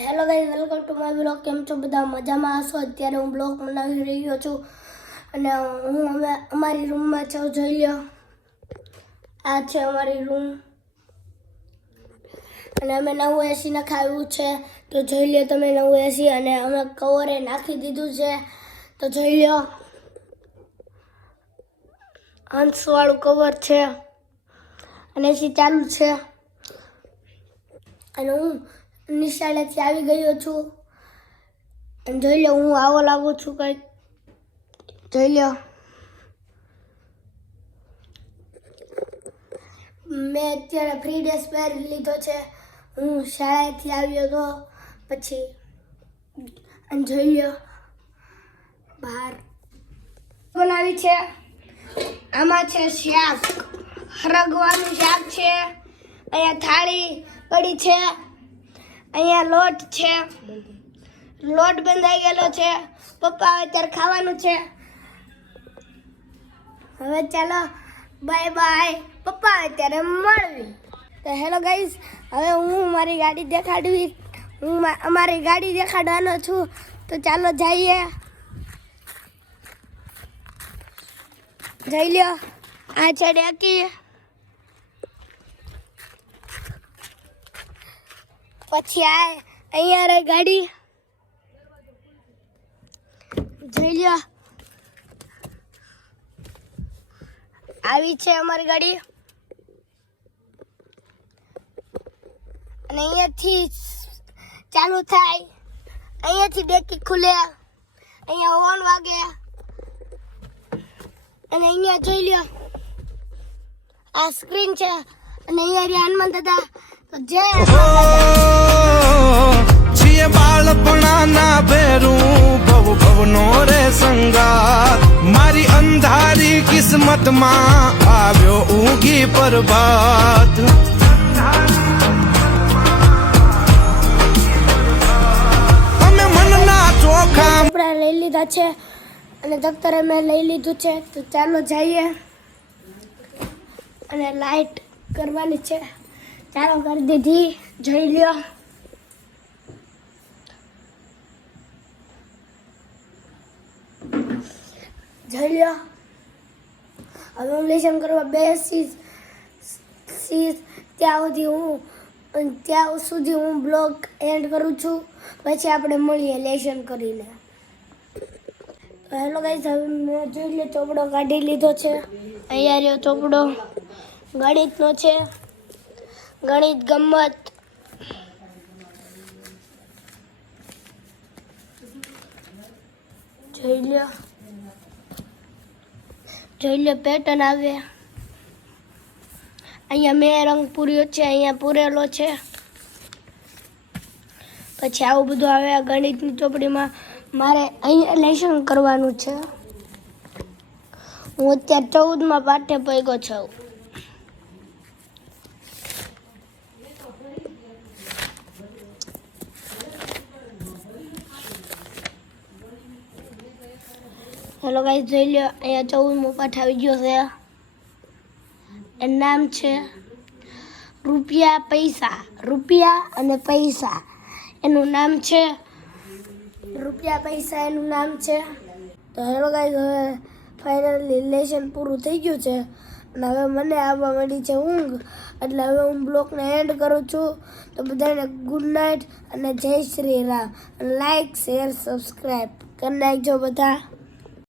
Hello guys, welcome to my blog. કેમ છો બધા? મજામાં હશો? અત્યારે હું બ્લોગ બનાવી રહ્યો છું અને હું અમારી રૂમમાં છું. જોઈ લો, આ છે અમારી રૂમ અને અમે નવું એસી નખાવ્યું છે. તો જોઈ લો તમે નવું એસી, અને અમે કવરે નાખી દીધું છે. તો જોઈ લો, હંસવાળું કવર છે અને એસી ચાલુ છે. અને હું નિશાળેથી આવી ગયો છું અને જોઈ લો હું આવો લાગુ છું કંઈક. જોઈ લો, મેં અત્યારે ફ્રી ડ્રેસ પહેરી લીધો છે. હું શાળાએથી આવ્યો હતો પછી. અને જોઈ લો, બહાર બનાવી છે. આમાં છે શાક, હરગવાનું શાક છે. અહીંયા થાળી પડી છે, અહીંયા લોટ છે, લોટ બંધાઈ ગયેલો છે. પપ્પા અત્યારે ખાવાનું છે. હવે ચાલો બાય બાય, પપ્પા અત્યારે મળવી. તો હેલો ગાઈઝ, હવે હું મારી ગાડી દેખાડવી, અમારી ગાડી દેખાડવાનો છું. તો ચાલો જઈએ. જઈ લ્યો, આ છે ડેકી, પછી અહીંયા રહી ગાડી. જોઈ લ્યો, આવી છે અમારી ગાડી. અને અહીંયાથી ચાલુ થાય, અહીંયાથી ડેકી ખુલે, અહીંયા હોર્ન વાગે. અને અહીંયા જોઈ લ્યો, આ સ્ક્રીન છે. અને અહીંયા હનુમાન દાદા. તો જય છીએ બાળપણાના ભેરું ભવ ભવનો રે સંગાર. મારી અંધારી કિસ્મતમાં આવ્યો ઊંઘી પ્રભાત. અમે મનના ચોખા કપડા લઈ લીધા છે અને દફતર મેં લઈ લીધું છે. તો ચાલો જઈએ. અને લાઈટ કરવાની છે, ચાલો કરી દીધી. જોઈ લ્યો, જોઈ લ્યો. હવે હું લેશન કરવા બેસી ત્યાં સુધી હું બ્લોગ એન્ડ કરું છું. પછી આપણે મળીએ લેશન કરીને. હેલો ગાઈઝ, હવે મેં જોઈ લો ચોપડો કાઢી લીધો છે. અહીંયા રહ્યો ચોપડો, ગણિતનો છે. ગણિત ગમ્મત. જોઈ લો, જોઈ લો પેટર્ન આવે. અહીંયા મેં રંગ પૂર્યો છે, અહીંયા પૂરેલો છે. પછી આવું બધું આવે. આ ગણિતની ચોપડીમાં મારે અહીંયા લેશન કરવાનું છે. હું અત્યારે 14માં પાઠે પહોંચ્યો છું. હેલો ગાઈસ, જોઈ લો, અહીંયા 14મો પાઠ આવી ગયો છે. એનું નામ છે રૂપિયા પૈસા. રૂપિયા અને પૈસા એનું નામ છે. રૂપિયા પૈસા એનું નામ છે. તો હેલો ગાઈસ, હવે ફાઇનલી લેશન પૂરું થઈ ગયું છે અને હવે મને આવવા મળી છે ઊંઘ. એટલે હવે હું બ્લોગને એન્ડ કરું છું. તો બધાને ગુડ નાઇટ અને જય Shri Ram. Like, share, subscribe કરી નાખજો બધા.